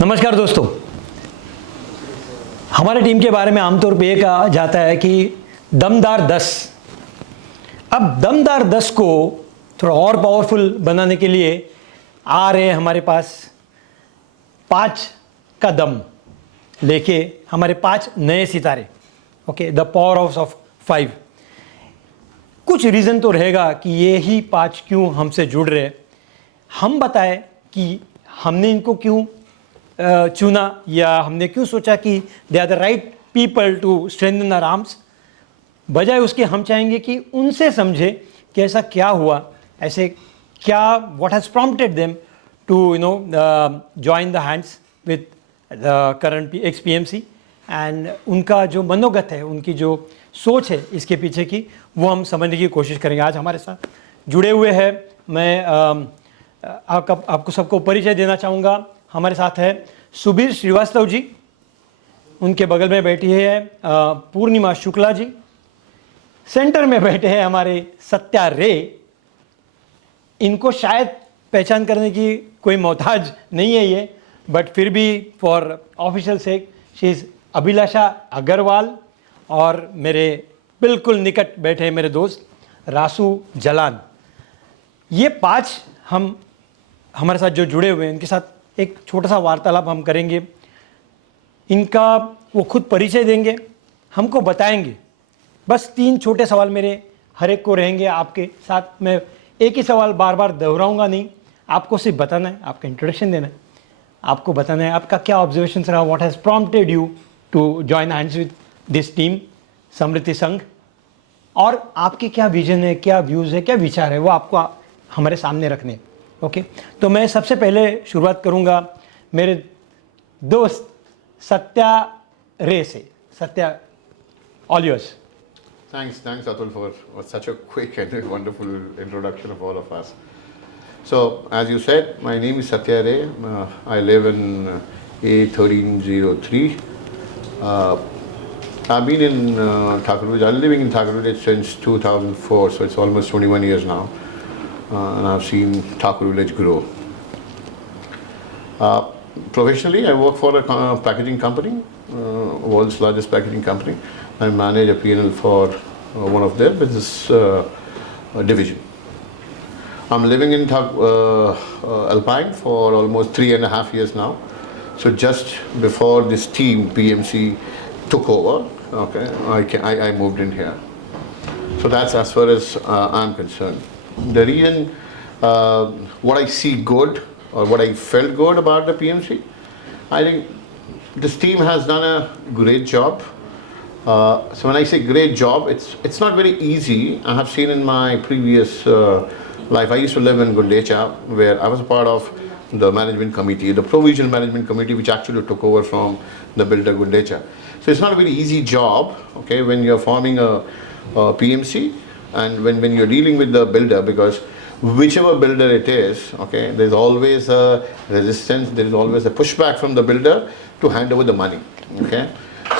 नमस्कार दोस्तों। हमारे टीम के बारे में आमतौर पे ये कहा जाता है कि दमदार 10। अब दमदार 10 को थोड़ा और पावरफुल बनाने के लिए आ रहे हमारे पास 5 का दम लेके हमारे 5 नए सितारे। Okay, the power house of 5। कुछ रीज़न तो रहेगा कि ये ही 5 क्यों हमसे जुड़ रहे। हम बताएं कि हमने इनको क्यों चुना या हमने क्यों सोचा कि they are the right people to strengthen our arms. बजाय उसके हम चाहेंगे कि उनसे समझे कि ऐसा क्या हुआ, ऐसे क्या what has prompted them to join the hands with the current ex PMC and उनका जो मनोगत है, उनकी जो सोच है इसके पीछे की, वो हम समझने की कोशिश करेंगे। आज हमारे साथ जुड़े हुए हैं, मैं आपको सबको परिचय देना चाहूँगा। हमारे साथ है सुबीर श्रीवास्तव जी, उनके बगल में बैठी है पूर्णिमा शुक्ला जी, सेंटर में बैठे हैं हमारे सत्या रे। इनको शायद पहचान करने की कोई मोहताज नहीं है ये, बट फिर भी for official sake she is Abhilasha Agarwal. और मेरे बिल्कुल निकट बैठे हैं मेरे दोस्त रासु जलान। ये 5 हमारे साथ जो जुड़े हुए हैं, इनके साथ एक छोटा सा वार्तालाप हम करेंगे। इनका वो खुद परिचय देंगे, हमको बताएंगे। बस 3 छोटे सवाल मेरे हर एक को रहेंगे आपके साथ। मैं एक ही सवाल बार बार दोहराऊंगा नहीं, आपको सिर्फ बताना है, आपका इंट्रोडक्शन देना है, आपको बताना है आपका क्या ऑब्जर्वेशन रहा, what has prompted you to join hands with this team Samriddhi Sangh, और आपके क्या विजन है, क्या व्यूज़ है, क्या विचार है, वो आपको हमारे सामने रखने। ओके, तो मैं सबसे पहले शुरुआत करूंगा मेरे दोस्त सत्या रे से। Satya, all yours. Thanks Atul for such a quick and wonderful introduction of all of us. So, as you said, my name is Satya Ray. I live in A1303. I've been in Thakur Village. I'm living in Thakur Village since 2004, so it's almost 21 years now. And I've seen Thakur Village grow. Professionally, I work for a packaging company, world's largest packaging company. I manage a P&L for one of their business division. I'm living in Alpine for almost 3.5 years now. So just before this team PMC took over, okay, I moved in here. So that's as far as I'm concerned. The reason what I see good or what I felt good about the PMC, I think this team has done a great job. So when I say great job, it's not very easy. I have seen in my previous life, I used to live in Gundecha, where I was a part of the management committee, the provisional management committee, which actually took over from the builder Gundecha. So it's not a very easy job, okay, when you're forming a PMC and when you're dealing with the builder, because whichever builder it is, okay, there's always a resistance, there is always a pushback from the builder to hand over the money, okay.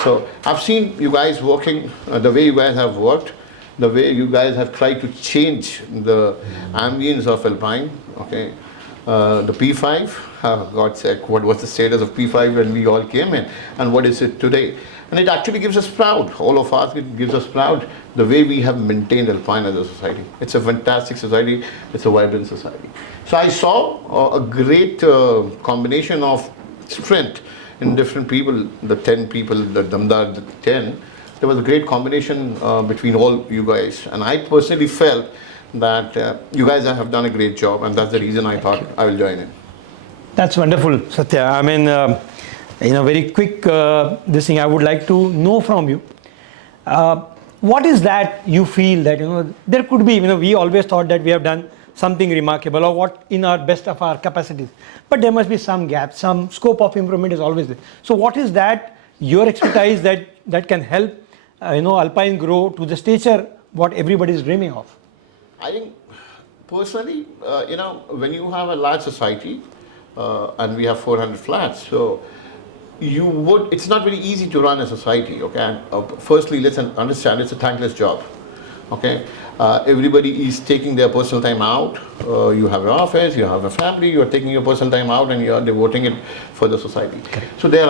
So I've seen you guys working, the way you guys have worked, the way you guys have tried to change the ambience of Alpine, okay. The P5, God said, what was the status of P5 when we all came in, and what is it today? And it actually gives us proud, all of us, it gives us proud the way we have maintained Alpine as a society. It's a fantastic society, it's a vibrant society. So I saw a great combination of strength in different people, the 10 people, the Damdar, the 10. There was a great combination between all you guys. And I personally felt that you guys have done a great job, and that's the reason I thought I will join in. That's wonderful, Satya. I mean, very quick this thing I would like to know from you. What is that you feel that, there could be, we always thought that we have done something remarkable or what in our best of our capacities. But there must be some gap, some scope of improvement is always there. So what is that, your expertise that can help, Alpine grow to the stature what everybody is dreaming of? I think personally, when you have a large society, and we have 400 flats, so it's not very easy to run a society, okay. And, firstly, let's understand it's a thankless job. Okay, everybody is taking their personal time out. You have your office, you have a family, you are taking your personal time out and you are devoting it for the society. So there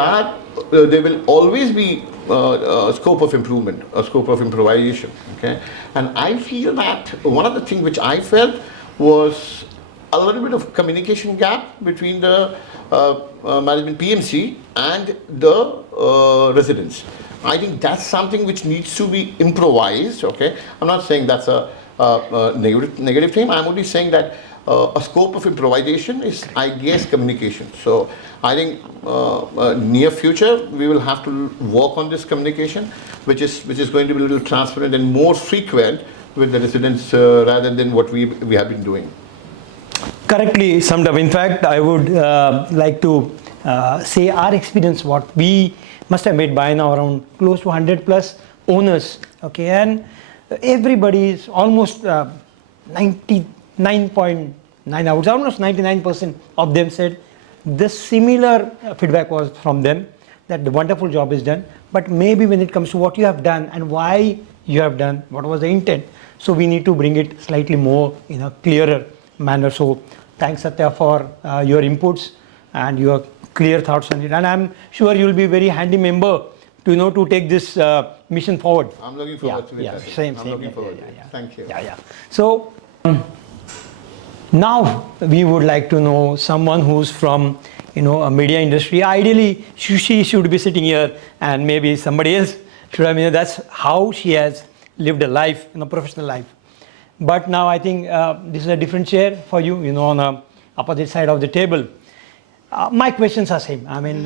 will always be a scope of improvement, a scope of improvisation. Okay, and I feel that one of the things which I felt was a little bit of communication gap between the management PMC and the residents. I think that's something which needs to be improvised. Okay, I'm not saying that's a negative thing. I'm only saying that a scope of improvisation is, I guess, communication. So I think near future we will have to work on this communication, which is going to be a little transparent and more frequent with the residents rather than what we have been doing. Correctly summed up. In fact, I would like to say our experience, what we must have made by now around close to 100 plus owners. Okay, and everybody is almost 99.9, I would say almost 99% of them said this similar feedback was from them, that the wonderful job is done. But maybe when it comes to what you have done and why you have done, what was the intent, so we need to bring it slightly more in a clearer manner. So thanks, Satya, for your inputs and your clear thoughts on it. And I'm sure you'll be a very handy member to take this mission forward. I'm looking forward to it. Yeah, same. I'm looking forward to it. Thank you. Yeah. So now we would like to know someone who's from a media industry. Ideally, she should be sitting here, and maybe somebody else should have. That's how she has lived a life, professional life. But now I think this is a different chair for you, on the opposite side of the table. My questions are same. I mean,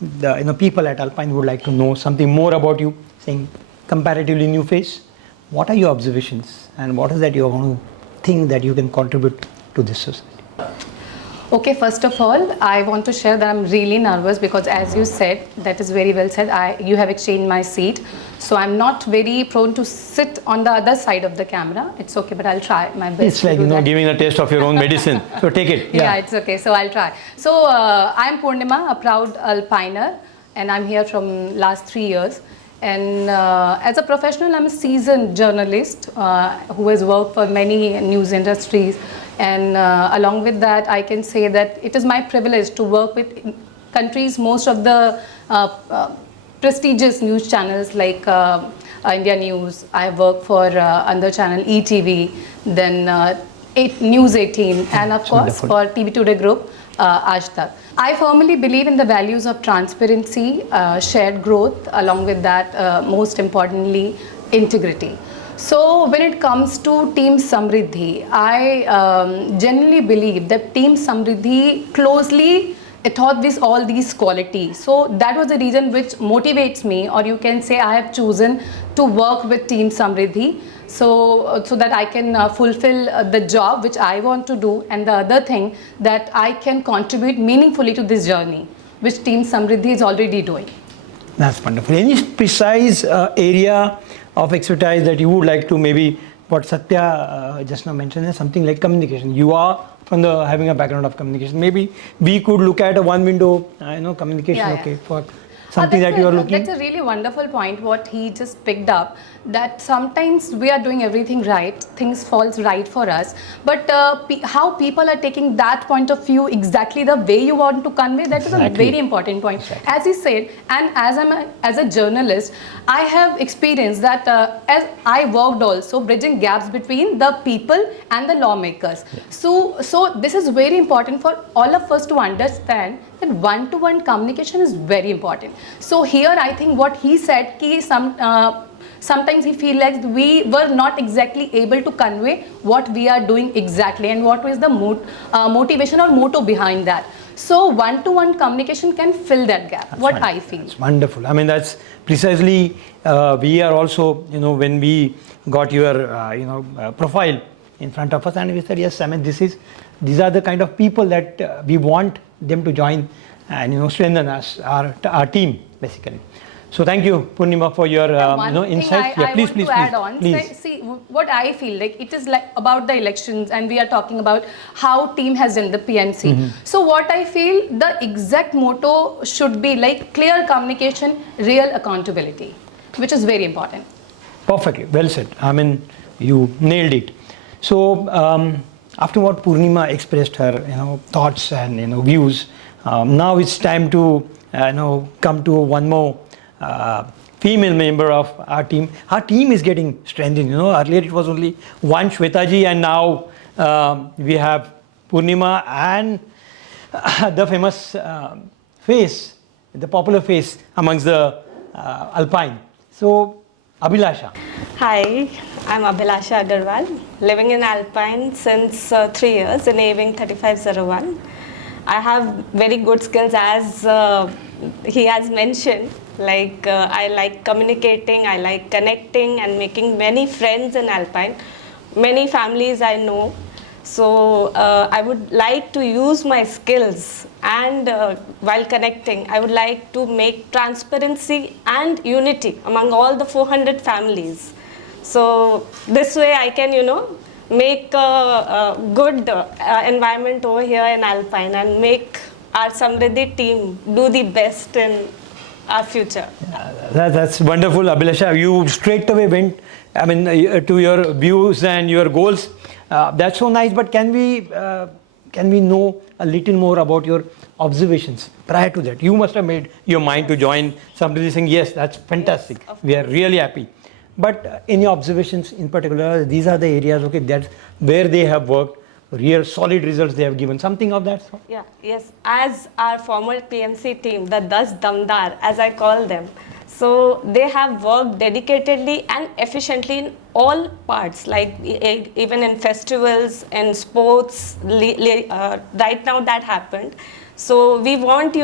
the people at Alpine would like to know something more about you, saying comparatively new face. What are your observations, and what is that you want to think that you can contribute to this society? Okay, first of all, I want to share that I'm really nervous because, as you said, that is very well said. You have exchanged my seat, so I'm not very prone to sit on the other side of the camera. It's okay, but I'll try my best. It's like giving a taste of your own medicine. So take it. Yeah, it's okay. So I'll try. So I'm Poornima, a proud Alpiner, and I'm here from last 3 years. And as a professional, I'm a seasoned journalist who has worked for many news industries. And along with that, I can say that it is my privilege to work with country's most of the prestigious news channels like India News. I work for another channel, ETV, then News 18, and of course for TV Today Group, Aaj Tak. I firmly believe in the values of transparency, shared growth, along with that, most importantly, integrity. So when it comes to Team Samriddhi, I genuinely believe that Team Samriddhi closely thought with all these qualities. So that was the reason which motivates me, or you can say I have chosen to work with Team Samriddhi, so that I can fulfill the job which I want to do, and the other thing that I can contribute meaningfully to this journey, which Team Samriddhi is already doing. That's wonderful. Any precise area of expertise that you would like to, maybe what Satya just now mentioned, is something like communication. You are from having a background of communication. Maybe we could look at a one window, communication. Yeah. Okay, for something that you are looking. That's a really wonderful point. What he just picked up, that sometimes we are doing everything right, things falls right for us, but how people are taking that point of view exactly the way you want to convey, that is a very important point. Exactly. As he said, and as a journalist, I have experienced that as I worked also bridging gaps between the people and the lawmakers. Yeah. So this is very important for all of us to understand that one-to-one communication is very important. So here I think what he said, sometimes he feels like we were not exactly able to convey what we are doing exactly and what was the motivation or motto behind that. So one-to-one communication can fill that gap. That's what I feel. That's wonderful. I mean, that's precisely, we are also, when we got your, profile in front of us, and we said, yes, I mean, these are the kind of people that we want them to join and, strengthen us, our team, basically. So thank you, Poornima, for your insight. Please. To add on. See, what I feel like, it is like about the elections, and we are talking about how team has done the PMC. Mm-hmm. So what I feel, the exact motto should be like clear communication, real accountability, which is very important. Perfectly, well said. I mean, you nailed it. So, after what Poornima expressed her, thoughts and views, now it's time to come to one more female member of our team. Our team is getting strengthened. Earlier it was only one Shwetaji, and now we have Poornima and the famous face, the popular face amongst the Alpine. So, Abhilasha. Hi, I'm Abhilasha Agarwal, living in Alpine since 3 years in Aving 3501. I have very good skills as he has mentioned, like I like communicating, I like connecting and making many friends in Alpine, many families I know. So I would like to use my skills and while connecting, I would like to make transparency and unity among all the 400 families. So this way I can, make a good environment over here in Alpine and make our Samriddhi team do the best in our future. That's wonderful, Abhilasha. You straight away went, to your views and your goals. That's so nice. But can we know a little more about your observations prior to that? You must have made your mind to join Samriddhi Sangh. Yes, that's fantastic. Yes, we are really happy. But any observations in particular? These are the areas, okay, that's where they have worked, real solid results they have given. Something of that sort? Yeah, yes. As our former PMC team, the 10 Damdar, as I call them, so they have worked dedicatedly and efficiently in all parts, like even in festivals and sports. Right now that happened. So we want,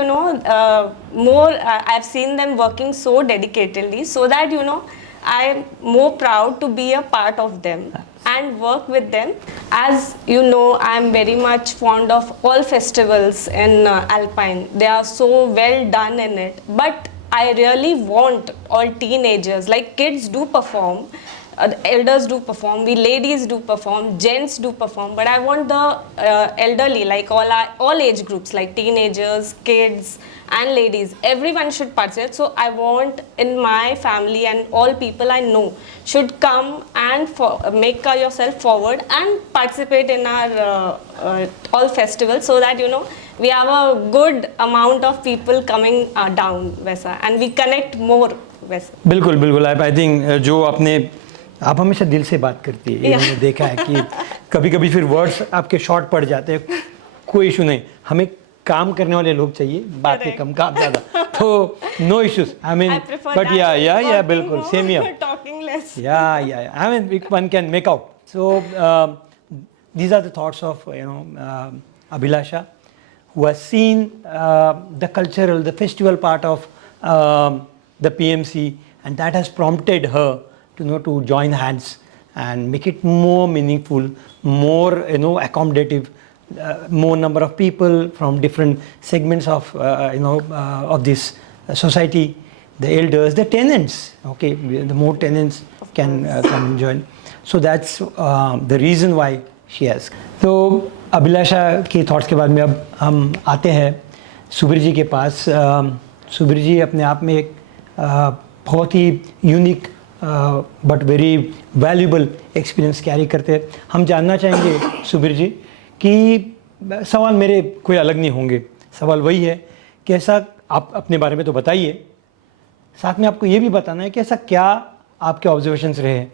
more. I've seen them working so dedicatedly, so that I'm more proud to be a part of them and work with them. As you know, I'm very much fond of all festivals in Alpine. They are so well done in it. But I really want all teenagers, like kids do perform, elders do perform, we ladies do perform, gents do perform, but I want the elderly, like all age groups, like teenagers, kids and ladies, everyone should participate. So I want in my family and all people I know should come and make yourself forward and participate in our all festivals, so that we have a good amount of people coming down वैसा, and we connect more वैसा. बिल्कुल बिल्कुल. I think जो आप हमेशा दिल से बात करती है, ये मैंने देखा है कि कभी कभी फिर वर्ड्स आपके शॉर्ट पड़ जाते हैं. कोई इशू नहीं, हमें काम करने वाले लोग चाहिए, बातें कम काम ज़्यादा, तो नो इश्यूज. बट या बिल्कुल same here. Talking less. Yeah. One can make out. So these are the thoughts of Abhilasha, who has seen the cultural, the festival part of the PMC, and that has prompted her to join hands and make it more meaningful, more accommodative, more number of people from different segments of of this society, the elders, the tenants. Okay, the more tenants can come and join. So that's the reason why she has. So अभिलाषा के thoughts के बाद में अब हम आते हैं सुबीर जी के पास. सुबीर जी अपने आप में एक बहुत ही unique but very valuable experience carry करते हैं. हम जानना चाहेंगे सुबीर जी कि सवाल मेरे कोई अलग नहीं होंगे, सवाल वही है कि ऐसा आप अपने बारे में तो बताइए, साथ में आपको ये भी बताना है कि ऐसा क्या आपके ऑब्जर्वेशंस रहे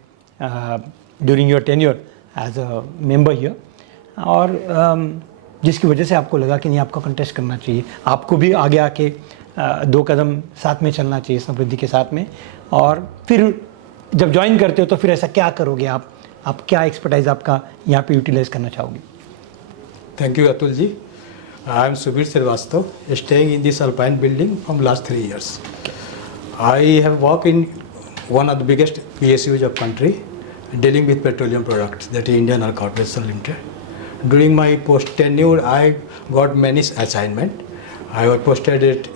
during your tenure as a member here, और जिसकी वजह से आपको लगा कि नहीं आपको कंटेस्ट करना चाहिए, आपको भी आगे आके 2 कदम साथ में चलना चाहिए समृद्धि के साथ में. और फिर जब ज्वाइन करते हो तो फिर ऐसा क्या करोगे आप क्या एक्सपर्टाइज आपका यहाँ पे यूटिलाइज करना चाहोगे? Thank you, Atul ji. I am Subir, staying in this Alpine building from last 3 years. I have worked in one of the biggest PSUs of country, dealing with petroleum products, that is Indian Oil Corporation Limited. During my post tenure, I got many assignments. I was posted at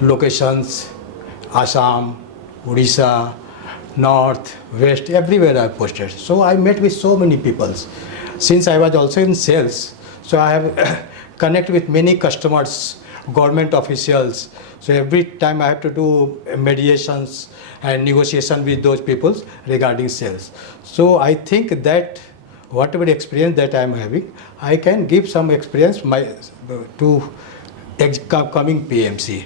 locations, Assam, Odisha, North, West, everywhere I posted. So I met with so many people. Since I was also in sales, so I have connected with many customers government officials. So every time I have to do mediations and negotiation with those people regarding sales. So I think that whatever experience that I am having, I can give some experience to coming PMC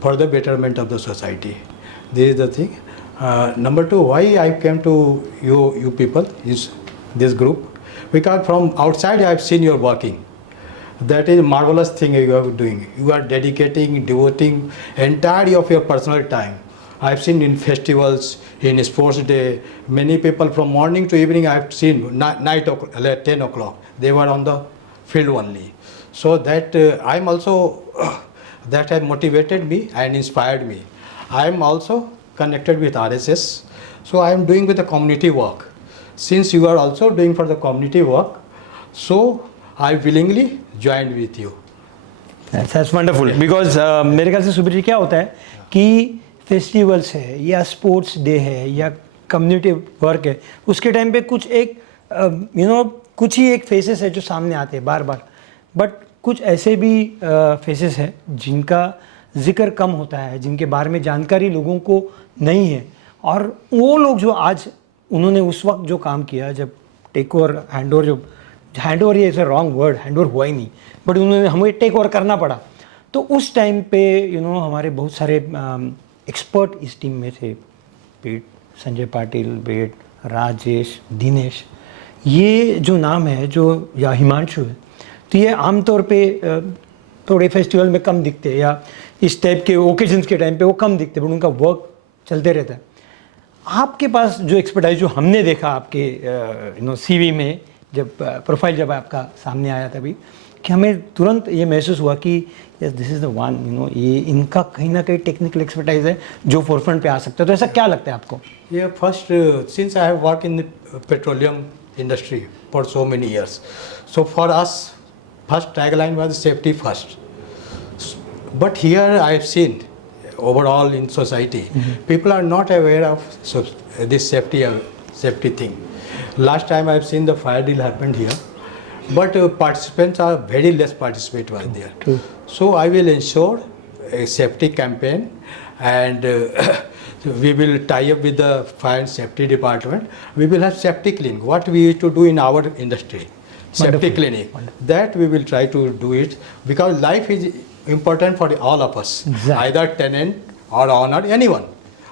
for the betterment of the society. This is the thing. Number two, why I came to you people, is this group, because from outside I have seen your working. That is a marvelous thing you are doing. You are dedicating, devoting entirely of your personal time. I have seen in festivals, in sports day, many people from morning to evening I have seen, night 10 o'clock, they were on the field only. So that I'm also, that has motivated me and inspired me. I am also connected with RSS. So I am doing with the community work. Since you are also doing for the community work, so I willingly joined with you. That's wonderful. Because मेरे ख्याल से सुबीर जी क्या होता है कि festivals है या sports day है या कम्युनिटी वर्क है, उसके टाइम पे कुछ एक कुछ ही एक फेसेस है जो सामने आते हैं बार बार, बट कुछ ऐसे भी फेसेस है जिनका जिक्र कम होता है, जिनके बारे में जानकारी लोगों को नहीं है, और वो लोग जो आज उन्होंने उस वक्त जो काम किया, जब टेक ओवर हैंड ओवर ये रॉन्ग वर्ड, हैंड ओवर हुआ ही नहीं, बट उन्होंने हमें टेक ओवर करना पड़ा, तो उस टाइम पे हमारे बहुत सारे एक्सपर्ट इस टीम में थे, बेट संजय पाटिल, बेट राजेश, दिनेश, ये जो नाम है जो, या हिमांशु है, तो ये आमतौर पे थोड़े फेस्टिवल में कम दिखते हैं या इस टाइप के ओकेजन्स के टाइम पे वो कम दिखते हैं, बट उनका वर्क चलते रहता है। आपके पास जो एक्सपर्टाइज जो हमने देखा आपके सीवी में, जब प्रोफाइल जब आपका सामने आया था अभी, कि हमें तुरंत ये महसूस हुआ कि yes this is the one, ये इनका कहीं ना कहीं टेक्निकल एक्सपर्टाइज है जो फोरफ्रंट पे आ सकता है। तो ऐसा क्या लगता है आपको? ये first, since I have work in petroleum industry for so many years, so for us first tagline was safety first, but here I have seen overall in society people are not aware of this safety thing. Last time I have seen the fire drill happened here, but participants are very less participate was there. True. So I will ensure a safety campaign, and we will tie up with the fire and safety department. We will have safety clinic, what we used to do in our industry. Safety Wonderful. Clinic. Wonderful. That we will try to do it, because life is important for all of us. Exactly. Either tenant or owner, anyone,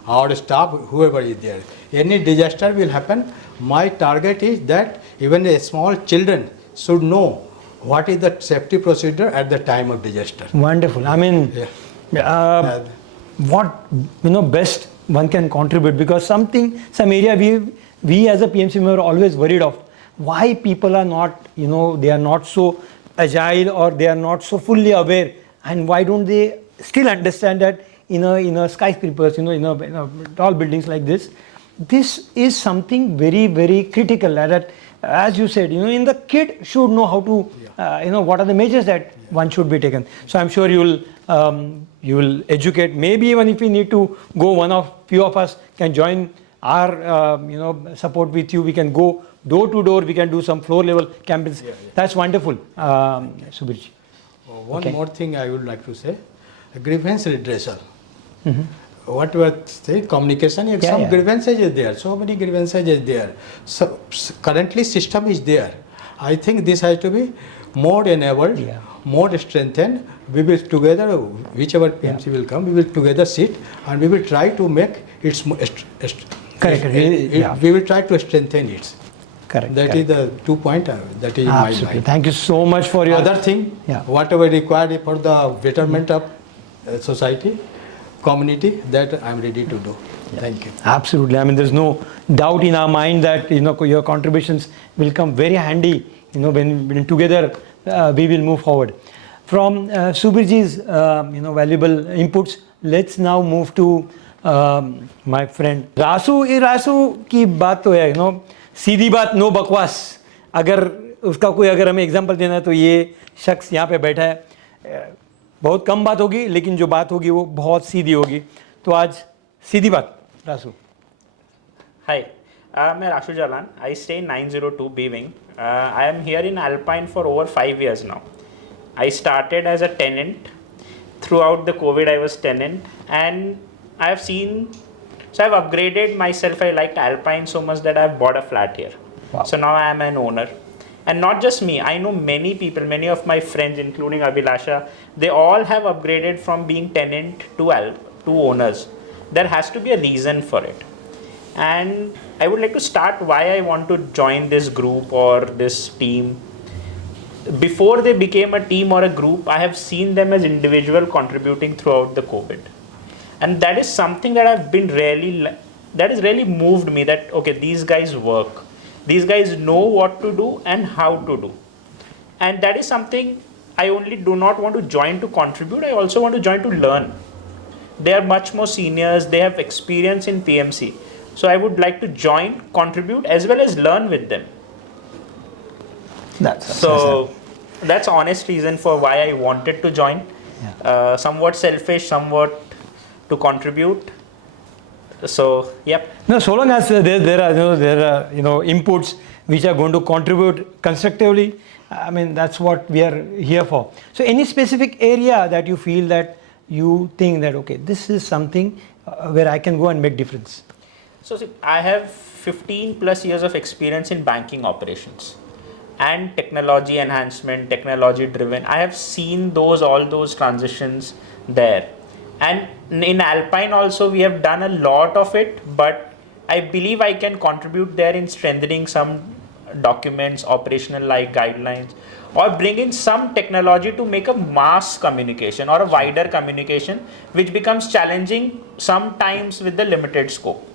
our staff, whoever is there. Any disaster will happen. My target is that even a small children should know what is the safety procedure at the time of disaster. Wonderful. I mean, what best one can contribute, because some area we as a PMC member are always worried of why people are not, they are not so agile, or they are not so fully aware, and why don't they still understand that in a skyscrapers, in a tall buildings like this is something very, very critical, that as you said, in the kid should know how to, what are the measures that one should be taken. So I'm sure you will educate. Maybe even if we need to go, few of us can join our, support with you. We can go door to door. We can do some floor level campaigns. Yeah. That's wonderful, Subir ji. One more thing I would like to say: grievance redressal. What was the communication? Some grievances is there. So many grievances is there. So currently system is there. I think this has to be more enabled, more strengthened. We will together, whichever PMC will come, we will together sit and we will try to make it. We will try to strengthen it. Correct. That is the 2 point. That is my mind. Thank you so much for your other thing. Whatever required for the betterment of society, community, that I am ready to do. Thank you. Absolutely. I mean, there's no doubt in our mind that your contributions will come very handy. When together we will move forward. From Subir ji's valuable inputs, let's now move to my friend Rasu. Rasu की बात तो है, सीधी बात, no बकवास. अगर उसका कोई हमें एग्जांपल देना है तो ये शख्स यहाँ पे बैठा है. बहुत कम बात होगी, लेकिन जो बात होगी वो बहुत सीधी होगी. तो आज सीधी बात, रासू. Hi, मैं Rasu Jalan. I stay in 902 B wing. I am here in Alpine for over 5 years now. I started as a tenant, throughout the COVID, I was tenant, and I've seen. So I've upgraded myself. I liked Alpine so much that I've bought a flat here. Wow. So now I am an owner. And not just me, I know many people, many of my friends, including Abhilasha, they all have upgraded from being tenant to owners. There has to be a reason for it. And I would like to start why I want to join this group or this team. Before they became a team or a group, I have seen them as individual contributing throughout the COVID. And that is something that that has really moved me, that, okay, these guys work. These guys know what to do and how to do. And that is something I only do not want to join to contribute. I also want to join to learn. They are much more seniors. They have experience in PMC. So I would like to join, contribute, as well as learn with them. That's honest reason for why I wanted to join. Yeah. Somewhat selfish, somewhat to contribute. So, yep. No, so long as there are inputs which are going to contribute constructively, I mean, that's what we are here for. So any specific area that you feel that you think that, okay, this is something where I can go and make difference? So see, I have 15 plus years of experience in banking operations and technology enhancement, technology driven. I have seen all those transitions there. And in Alpine also, we have done a lot of it, but I believe I can contribute there in strengthening some documents, operational like guidelines, or bring in some technology to make a mass communication or a wider communication, which becomes challenging sometimes with the limited scope.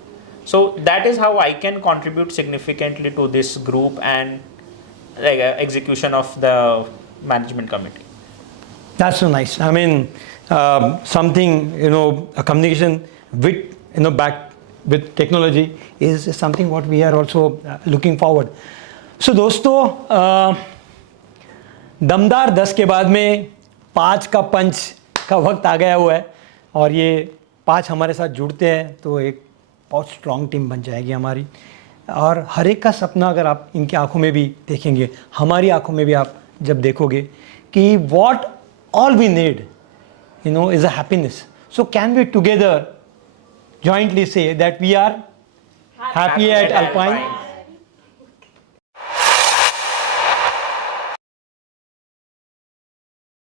So that is how I can contribute significantly to this group and execution of the management committee. That's so nice. I mean, something, a communication with, back with technology is something what we are also looking forward. So दोस्तों, दमदार 10 के बाद में 5 का पंच का वक्त आ गया हुआ है, और ये 5 हमारे साथ जुड़ते हैं तो एक बहुत स्ट्रॉन्ग टीम बन जाएगी हमारी. और हर एक का सपना अगर आप इनकी आंखों में भी देखेंगे, हमारी आंखों में भी आप जब देखोगे कि what all we need is a happiness. So can we together jointly say that we are happy at Alpine?